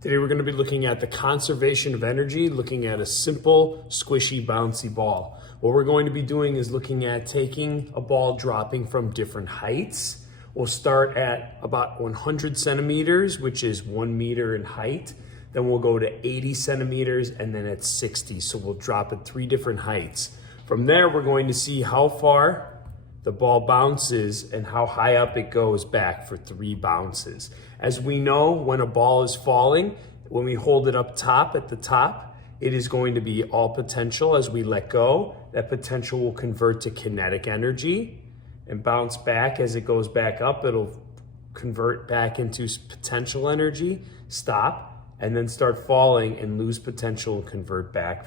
Today we're going to be looking at the conservation of energy, looking at a simple, squishy, bouncy ball. What we're going to be doing is looking at taking a ball dropping from different heights. We'll start at about 100 centimeters, which is 1 meter in height. Then we'll go to 80 centimeters and then at 60. So we'll drop at 3 different heights. From there, we're going to see how far the ball bounces and how high up it goes back for 3 bounces. As we know, when a ball is falling, when we hold it up top at the top, it is going to be all potential. As we let go, that potential will convert to kinetic energy and bounce back. As it goes back up, it'll convert back into potential energy, stop, and then start falling and lose potential and convert back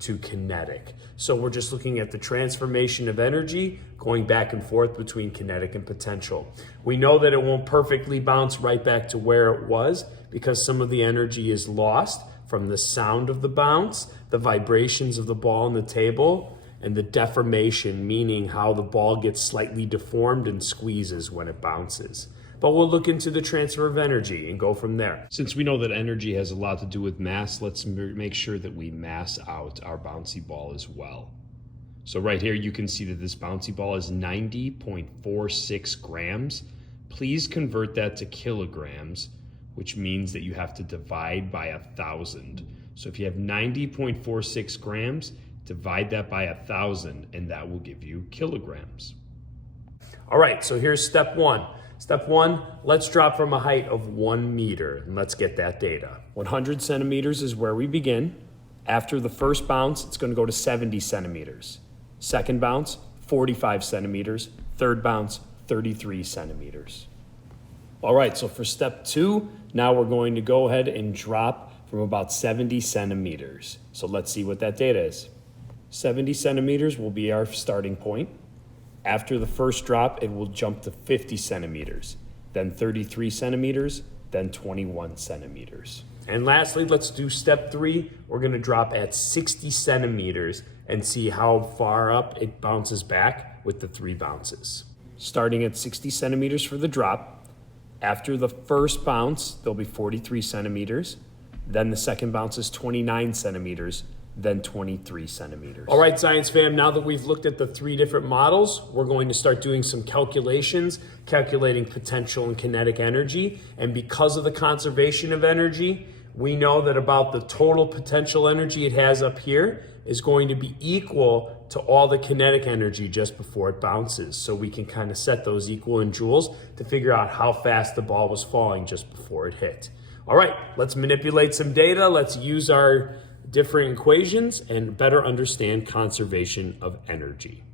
to kinetic. So we're just looking at the transformation of energy going back and forth between kinetic and potential. We know that it won't perfectly bounce right back to where it was because some of the energy is lost from the sound of the bounce, the vibrations of the ball on the table, and the deformation, meaning how the ball gets slightly deformed and squeezes when it bounces. But we'll look into the transfer of energy and go from there. Since we know that energy has a lot to do with mass, let's make sure that we mass out our bouncy ball as well. So right here, you can see that this bouncy ball is 90.46 grams. Please convert that to kilograms, which means that you have to divide by 1,000. So if you have 90.46 grams, divide that by 1,000, and that will give you kilograms. All right, so here's step 1. Step 1, let's drop from a height of 1 meter, and let's get that data. 100 centimeters is where we begin. After the first bounce, it's going to go to 70 centimeters. Second bounce, 45 centimeters. Third bounce, 33 centimeters. All right, so for step 2, now we're going to go ahead and drop from about 70 centimeters. So let's see what that data is. 70 centimeters will be our starting point. After the first drop, it will jump to 50 centimeters, then 33 centimeters, then 21 centimeters. And lastly, let's do step 3. We're gonna drop at 60 centimeters and see how far up it bounces back with the 3 bounces. Starting at 60 centimeters for the drop. After the first bounce, there'll be 43 centimeters. Then the second bounce is 29 centimeters. Then 23 centimeters. All right, Science fam, now that we've looked at the 3 different models, we're going to start doing some calculations, calculating potential and kinetic energy. And because of the conservation of energy, we know that about the total potential energy it has up here is going to be equal to all the kinetic energy just before it bounces. So we can kind of set those equal in joules to figure out how fast the ball was falling just before it hit. All right, let's manipulate some data. Let's use our different equations and better understand conservation of energy.